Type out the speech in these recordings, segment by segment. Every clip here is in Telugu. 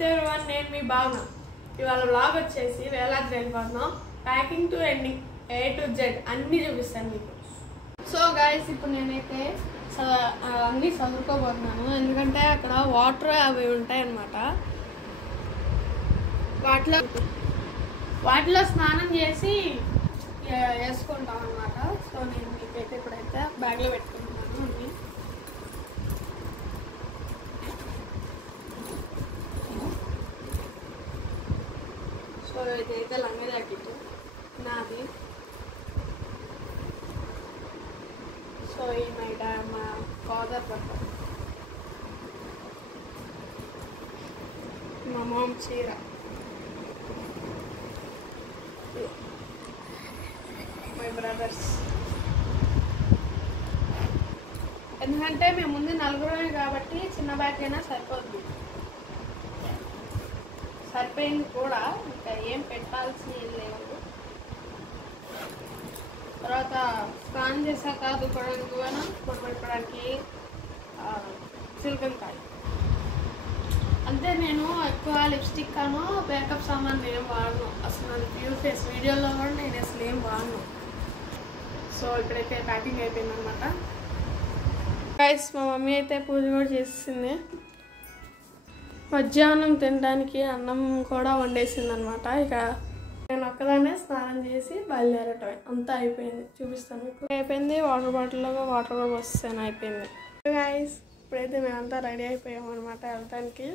నమస్తే ఎవరీవన్, నేను మీ భావన. ఇవాళ వ్లాగ్ వచ్చేసి వేలాద్రి వెళ్ళిపోతున్నాం. Packing to ending A to Z అన్నీ చూపిస్తాను మీకు. సో గైస్, ఇప్పుడు నేనైతే అన్నీ చదువుకోబోతున్నాను. ఎందుకంటే అక్కడ వాటర్ అవి ఉంటాయి అన్నమాట. వాటిలో స్నానం చేసి వేసుకుంటాం అన్నమాట. సో నేను మీకైతే ఇప్పుడైతే బ్యాగ్లో పెట్టుకుంటున్నాను అన్నీ. సో ఇదైతే లంగా జాకెట్ నాది. సో ఈ మా ఫాదర్ పట్ల మా మామ్ చీర, మై బ్రదర్స్. ఎందుకంటే మేము ముందు నలుగురమే కాబట్టి చిన్న బ్యాగ్ అయినా సరిపోద్ది. సరిపోయింది కూడా, ఇంకా ఏం పెట్టాల్సి లేవు. తర్వాత స్నానం చేశాక దుకోవడానికి కూడా కొట్టుపెట్టుకోవడానికి సిల్కన్ కాయ. అంతే. నేను ఎక్కువ లిప్స్టిక్ కాను మేకప్ సామాన్ ఏం వాడను అసలు. అది ప్యూర్ ఫేస్. వీడియోలో కూడా నేను అసలు ఏం వాడను. సో ఇప్పుడైతే ప్యాకింగ్ అయిపోయిందనమాట. గైస్, మా మమ్మీ అయితే పూజ కూడా చేసింది. మధ్యాహ్నం తినడానికి అన్నం కూడా వండేసింది అనమాట. ఇక నేను ఒక్కదాన్నే స్నానం చేసి బయలుదేరటమే. అంతా అయిపోయింది, చూపిస్తాను మీకు. అయిపోయింది. వాటర్ బాటిల్లో వాటర్ కూడా వస్తాను. అయిపోయింది గైస్. ఇప్పుడైతే మేమంతా రెడీ అయిపోయాము అనమాట వెళ్ళటానికి.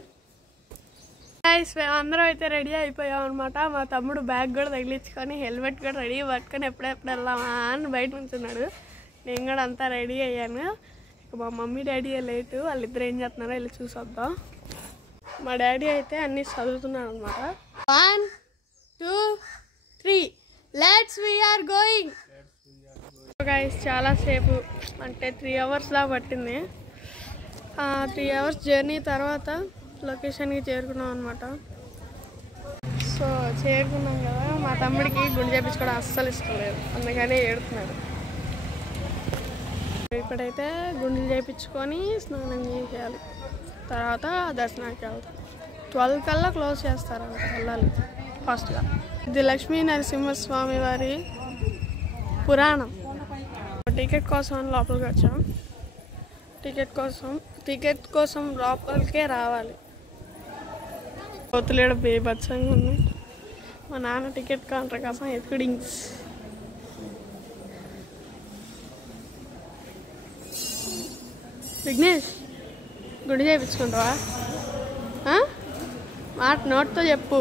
గైస్, మేమందరం అయితే రెడీ అయిపోయాం అనమాట. మా తమ్ముడు బ్యాగ్ కూడా తగిలించుకొని హెల్మెట్ కూడా రెడీ పట్టుకొని ఎప్పుడెప్పుడు వెళ్దామా అని బయట ఉంటున్నాడు. నేను కూడా అంతా రెడీ అయ్యాను. ఇక మా మమ్మీ డాడీ లేటు, వాళ్ళిద్దరు ఏం చేస్తున్నారో వెళ్ళి చూసొద్దాం. మా డాడీ అయితే అన్నీ చదువుతున్నాడు అనమాట. 1 2 3 let's we are going. Guys, చాలాసేపు అంటే 3 hours లా పట్టింది. 3 hours జర్నీ తర్వాత లొకేషన్కి చేరుకున్నాం అనమాట. సో చేరుకున్నాం కదా. మా తమ్ముడికి గుండె చేపించుకోవడం అస్సలు ఇష్టం లేదు, అందుకని ఏడుతున్నాడు. ఇప్పుడైతే గుండెలు చేయించుకొని స్నానం చేసేయాలి. తర్వాత దర్శనానికి వెళ్తాం. 12 కల్లా క్లోజ్ చేస్తారంట, వెళ్ళాలి ఫాస్ట్గా. ఇది లక్ష్మీ నరసింహస్వామి వారి పురాణం. టికెట్ కోసం లోపలికి వచ్చాం. టికెట్ కోసం లోపలికే రావాలి. కోతులేడు బేబత్సంగా ఉంది. మా నాన్న టికెట్ కౌంటర్ కోసం ఎక్కడింగ్స్. విఘ్నేష్, గుడి చేయించుకుంటావా? మాట నోట్తో చెప్పు.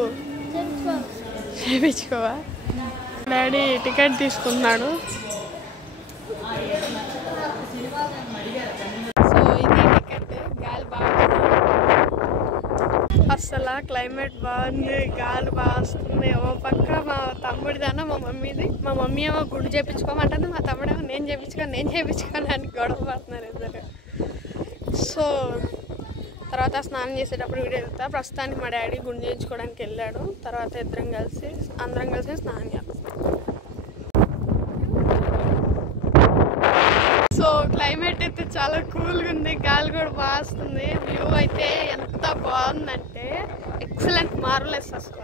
చేయించుకోవా? డాడీ టికెట్ తీసుకున్నాడు. సో ఇది టికెట్. గాలి బాగుంది అస్సలు. క్లైమేట్ బాగుంది, గాలి బాగా వస్తుంది. ఓ పక్క మా తమ్ముడిదన్నా మా మమ్మీది. మా మమ్మీ ఏమో గుడి చేయించుకోమంటుంది, మా తమ్ముడేమో నేను చేయించుకోను అని గొడవ పడుతున్నారు ఇద్దరు. సో తర్వాత స్నానం చేసేటప్పుడు వీడియో వెళ్తా. ప్రస్తుతానికి మా డాడీ గుండె చేయించుకోవడానికి వెళ్ళాడు. తర్వాత అందరం కలిసి స్నానం చేస్తాం. సో క్లైమేట్ అయితే చాలా కూల్గా ఉంది, గాలి కూడా బాగా వస్తుంది. వ్యూ అయితే ఎంత బాగుందంటే ఎక్సలెంట్, మార్వెలస్ అసలు.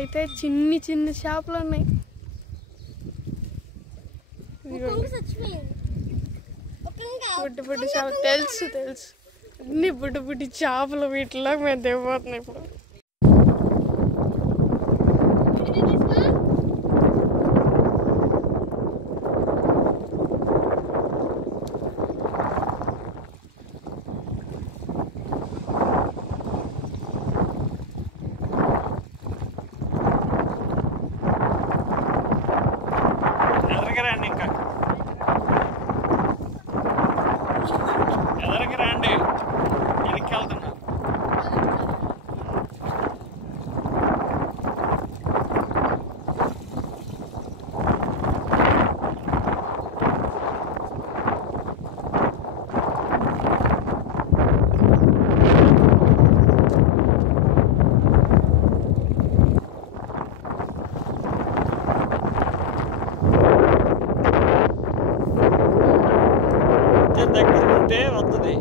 అయితే చిన్ని చేపలు ఉన్నాయి. బుడ్డి చేపలు తెలుసు అన్ని బుడ్డి చేపలు. వీటిలో మేము దిగబోతున్నాం ఇప్పుడు. దగ్గర ఉంటే వస్తుంది.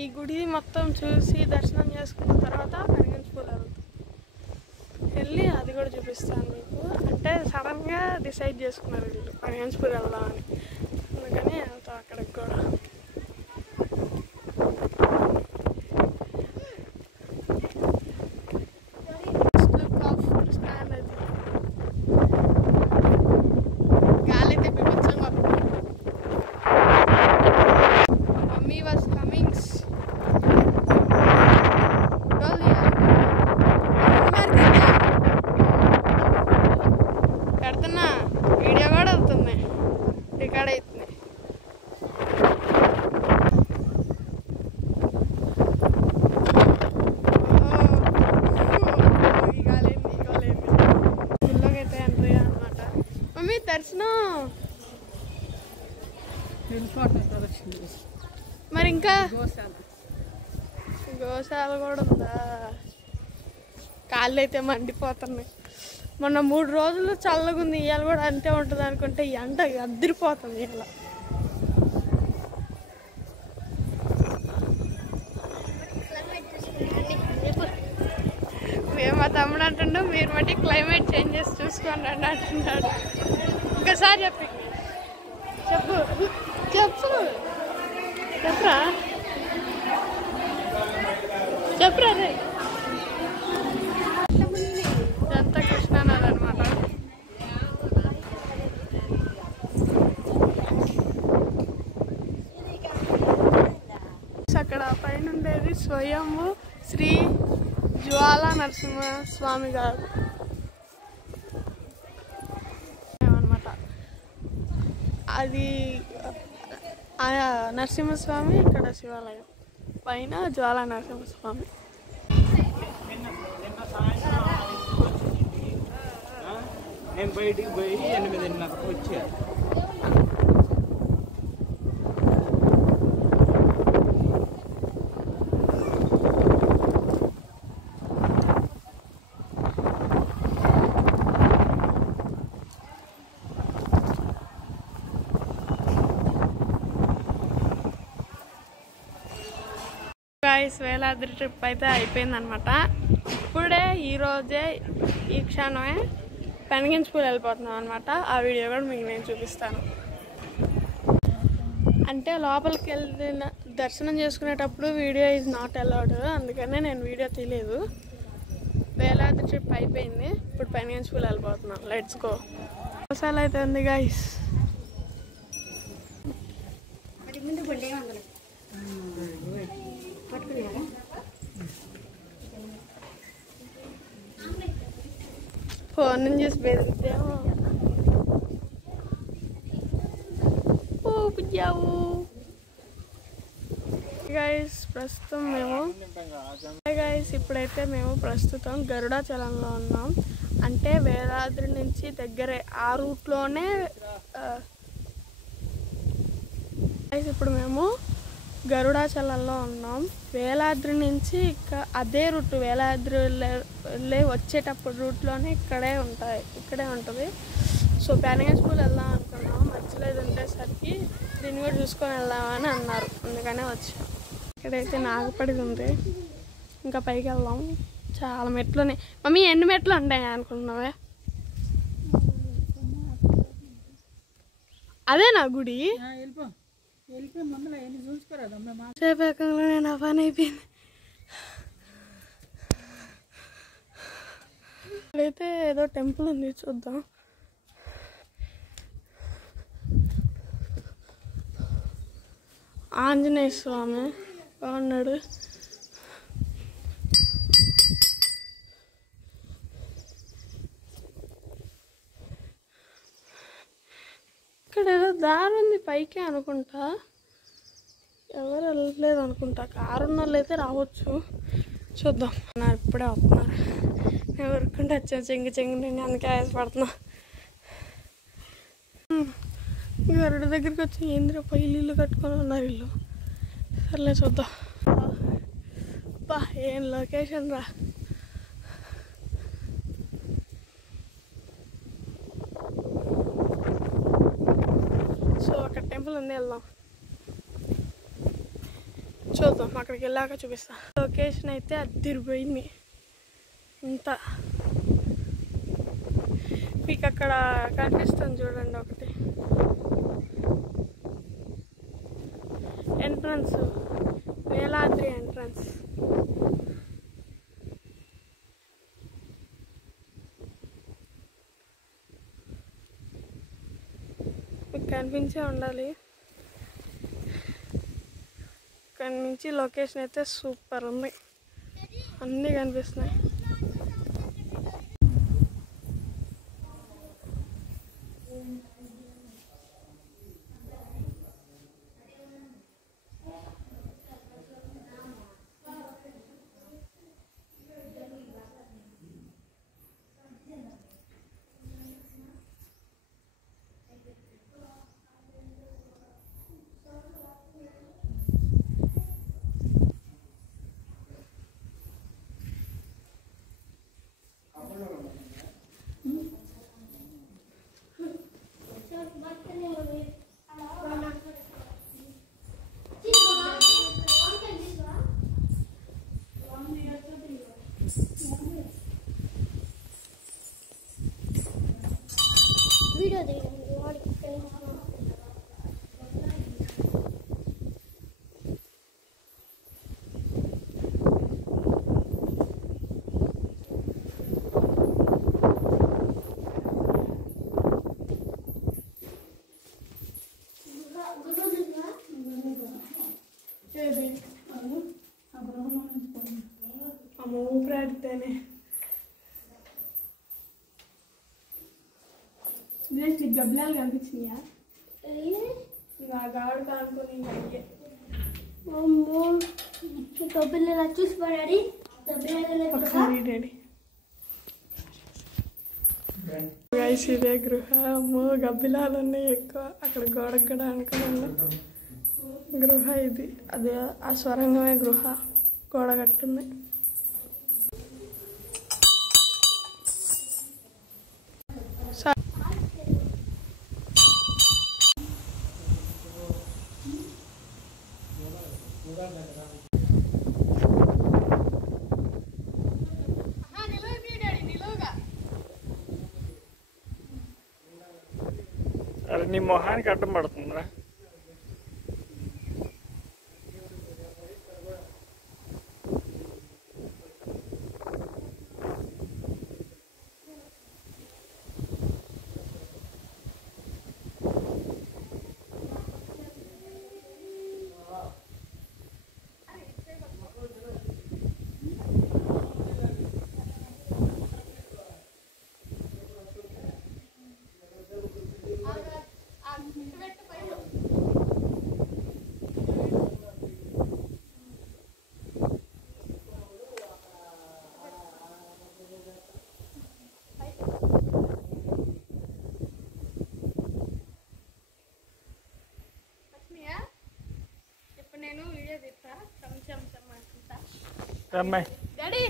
ఈ గుడి మొత్తం చూసి దర్శనం చేసుకున్న తర్వాత కనిగించుపూర్ వెళ్ళి అది కూడా చూపిస్తాను మీకు. అంటే సడన్గా డిసైడ్ చేసుకున్నారు వీళ్ళు కనిగించుపూర్ వెళ్దామని, అందుకని వెళ్తాం అక్కడికి కూడా. వీడియో కూడా అవుతుంది, రికార్డ్ అవుతుంది. గుళ్ళోకైతే ఎంట్రీ అనమాట. మమ్మీ దర్శనం మరి ఇంకా గోశాల కూడా ఉందా? కాళ్ళు అయితే మండిపోతున్నాయి. మొన్న 3 రోజులు చల్లగా ఉంది, ఇవాళ కూడా అంతే ఉంటుంది అనుకుంటే ఎండ అద్దరిపోతుంది. ఇలా మేము మా తమ్ముడు అంటుండో మీరు మట్టి క్లైమేట్ చేంజెస్ చూసుకోండి అని అంటున్నాడు. ఒకసారి చెప్పు చెప్పు చెప్పు చెప్పరా చెప్పరా రే. ఇదంతా కృష్ణానది అనమాట. అక్కడ పైన ఉండేది స్వయంభు శ్రీ జ్వాల నరసింహ స్వామి గారు అనమాట. అది నరసింహస్వామి, ఇక్కడ శివాలయం, పైన జ్వాల నరసింహస్వామి. నేను బయటికి పోయి 8:30కు వచ్చా. గైస్ వేలాద్రి ట్రిప్ అయితే అయిపోయిందనమాట. ఇప్పుడే ఈరోజే ఈ క్షణమే పెనగించుపూలు వెళ్ళిపోతున్నాం అనమాట. ఆ వీడియో కూడా మీకు నేను చూపిస్తాను. అంటే లోపలికి వెళ్ళిన దర్శనం చేసుకునేటప్పుడు వీడియో ఈజ్ నాట్ అలౌడ్, అందుకనే నేను వీడియో తీయలేదు. వేలాద్రి ట్రిప్ అయిపోయింది, ఇప్పుడు పెనగించుపూలు వెళ్ళిపోతున్నాం. Let's go. మసాలా అయితే ఉంది గైస్. ఫోన్ నుంచి చేసి బెదిరిద్దేమో. పుయ్యావు గైస్. ప్రస్తుతం మేము గైస్ ఇప్పుడైతే మేము ప్రస్తుతం గరుడాచలంలో ఉన్నాం. అంటే వేలాద్రి నుంచి దగ్గరే ఆ రూట్లోనే. ఇప్పుడు మేము గరుడాచలంలో ఉన్నాం. వేలాద్రి నుంచి అదే రూట్, వేలాద్రి వచ్చేటప్పుడు రూట్లోనే ఇక్కడే ఉంటుంది. సో పెనగించుపూలు వెళ్దాం అనుకున్నాం. మధ్యలో ఇది ఉండేసరికి దీన్ని కూడా చూసుకొని వెళ్దామని అన్నారు, అందుకనే వచ్చాం. ఇక్కడైతే నాగపడి ఉంది, ఇంకా పైకి వెళ్దాం. చాలా మెట్లు ఉన్నాయి. మమ్మీ ఎన్ని మెట్లు ఉంటాయి అనుకుంటున్నావే? అదే నా గుడి. సేపకంలోనే నా పని అయిపోయింది. ఇక్కడైతే ఏదో టెంపుల్ ఉంది, చూద్దాం. ఆంజనేయ స్వామి బాగున్నాడు. ఇక్కడ ఏదో దారి ఉంది పైకి అనుకుంటా, ఎవరు వెళ్ళలేదు అనుకుంటా. కారు ఉన్న వాళ్ళు అయితే రావచ్చు, చూద్దాం. ఇప్పుడే వస్తున్నారు. నేను ఊరుకుంటే వచ్చాను చెంగు నేను అందుకే ఆయాసపడుతున్నా. గరుడ దగ్గరికి వచ్చి ఏంద్ర పై ఇల్లు కట్టుకొని ఉన్నారు వీళ్ళు. సర్లే చూద్దాం. బా ఏం లొకేషన్ రా. సో అక్కడ టెంపుల్ ఉంది, వెళ్దాం. చూద్దాం, అక్కడికి వెళ్ళాక చూపిస్తా. లొకేషన్ అయితే అదిరిపోయింది. ఇంత మీకు అక్కడ కనిపిస్తుంది చూడండి, ఒకటి ఎంట్రన్స్, వేలాద్రి ఎంట్రన్స్. మీకు కనిపించే ఉండాలి. ఇక్కడ నుంచి లొకేషన్ అయితే సూపర్ ఉంది, అన్నీ కనిపిస్తున్నాయి. ఊపిరాడితేనే గబ్బలాలు కనిపించినాయా? గాడు కానుకొని చూసి పడాడి గైస్ ఇదే గృహ. అమ్మో గబ్బిలాలు ఉన్నాయి ఎక్కువ. అక్కడ గోడకు కూడా అనుకున్నాను గృహ ఇది. అదే ఆ స్వరంగమే గృహ, గోడ కట్టుంది. నీ మొహానికి అడ్డం పడుతుందా? నేను వీడియో తీస్తా కొంచెం అమ్మాయి డాడీ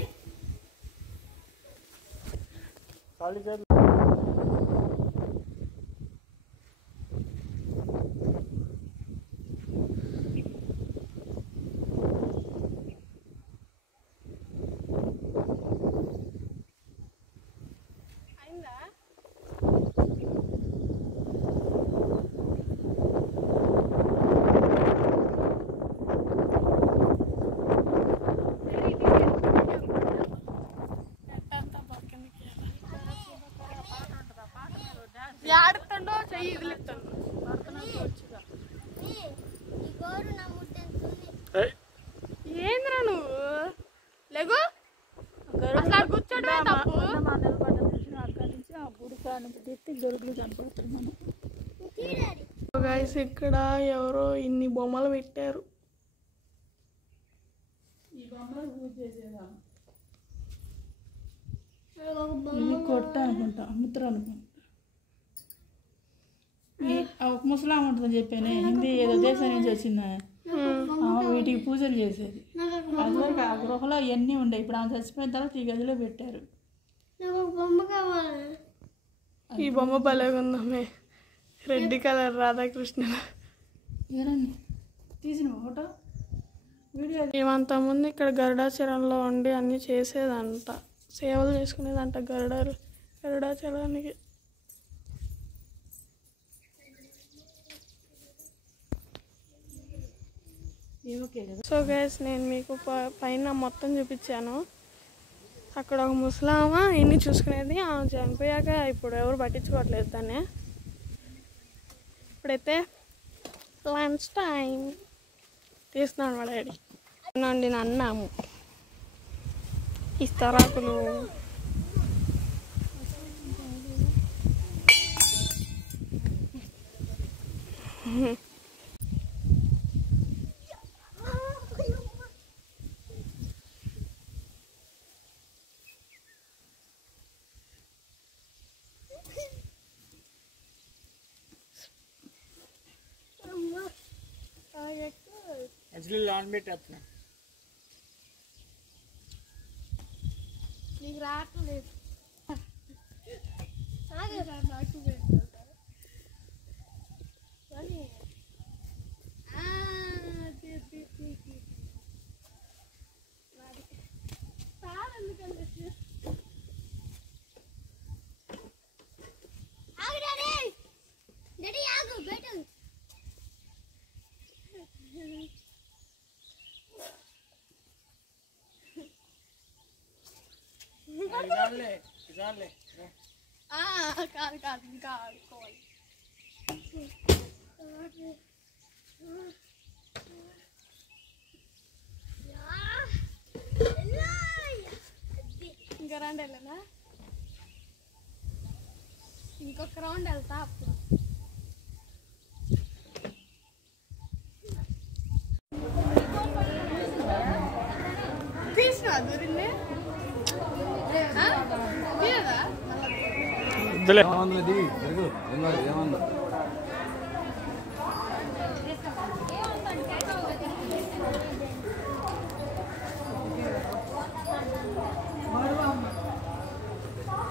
ఖాళీ చేయాలి. అయిందా? ఆడుతుండో చెయ్యి వదిలిస్తుండో ఏంద్రా నువ్వు లేగు అసలు కూర్చోటమే తప్పు. గైస్ ఇక్కడ ఎవరో ఇన్ని బొమ్మలు పెట్టారు. కొట్ట అనుకుంటా ముద్ర అనుకుంటా. ఒక ముసలాం ఉంటుందని చెప్పానే, హిందీ ఏదో దేశం నుంచి వచ్చిందా, వీటికి పూజలు చేసేది. అదివరకు ఆ గృహలో ఇవన్నీ ఉండేవి. ఇప్పుడు ఆమె చచ్చిపోయిన తర్వాత ఈ గదిలో పెట్టారు. ఈ బొమ్మ భలేగుందమ్మే, రెడ్ కలర్ రాధాకృష్ణ. ఏరండి తీసిన ఫోటో వీడియో. ఏమంత ముందు ఇక్కడ గరుడాచలంలో ఉండి అన్నీ చేసేదంట, సేవలు చేసుకునేదంట గరుడాచలానికి. సో గైస్ నేను మీకు పైన మొత్తం చూపించాను. అక్కడ ఒక ముసలామ ఇన్ని చూసుకునేది, ఆమె చనిపోయాక ఇప్పుడు ఎవరు పట్టించుకోవట్లేదు దాన్ని. ఇప్పుడైతే లంచ్ టైం తీస్తున్నాను మా డాడీ. వండిన అన్నాము, ఇస్తరాకులు, యాక్చువల్లీ లాన్ పెట్టేస్తున్నా. నీకు రావట్లేదు. కాదు ఇంకా ఆడుకోవాలి. ఇంకా రౌండ్ వెళ్ళనా, ఇంకొక రౌండ్ వెళ్తా అప్పుడు. తీసినా దూరింది తీయదా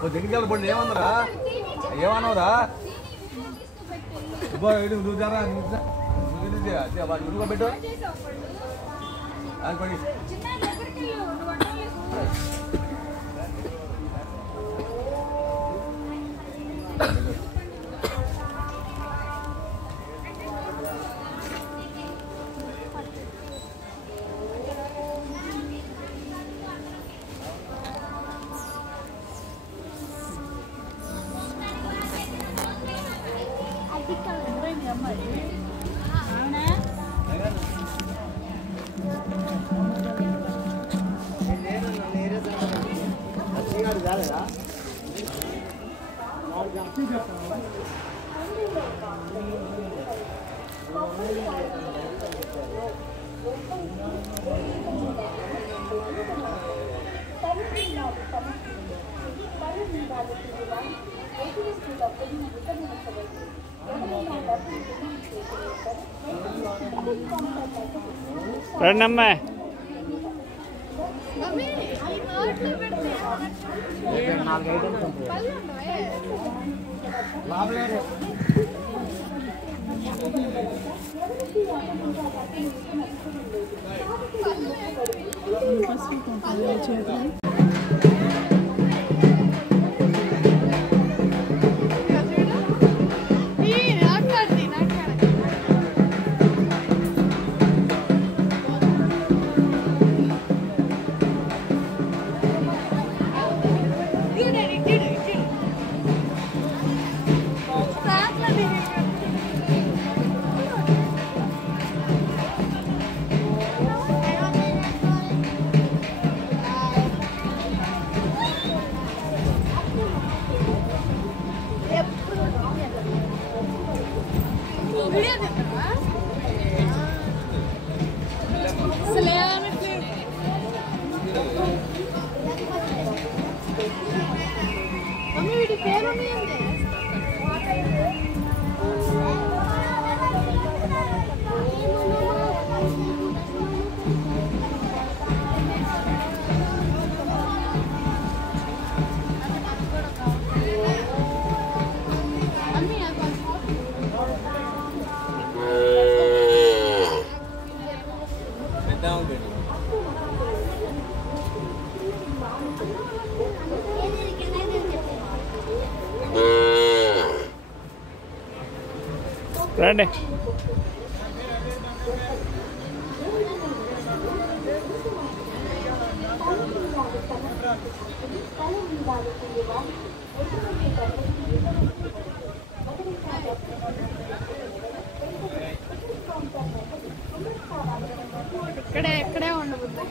దగ్గరికి పడి ఏమన్నారా, ఏమన్నావురా? పెట్టు పడి రండి అమ్మాయి. రండి. ఇక్కడే ఉండబోద్ది.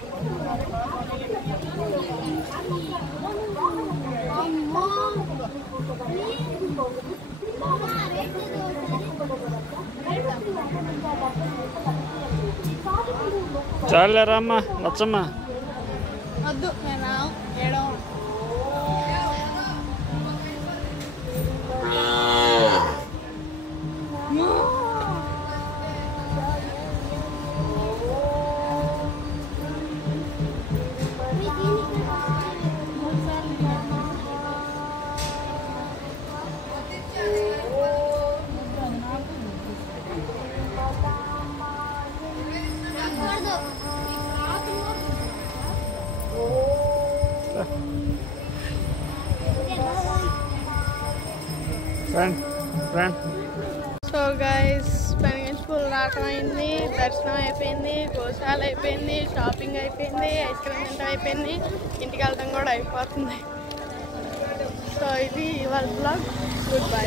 చాలేరా అమ్మ లచ్చమ్మ. వద్దు నేను ఏడో సో గైస్ పెనగంచిపూలు రావటం అయింది, దర్శనం అయిపోయింది, గోశాల అయిపోయింది, షాపింగ్ అయిపోయింది, ఐస్ క్రీమ్ తింటం అయిపోయింది, ఇంటికి వెళ్ళడం కూడా అయిపోతుంది. సో ఇది ఇవాళ బ్లాగ్. Good bye.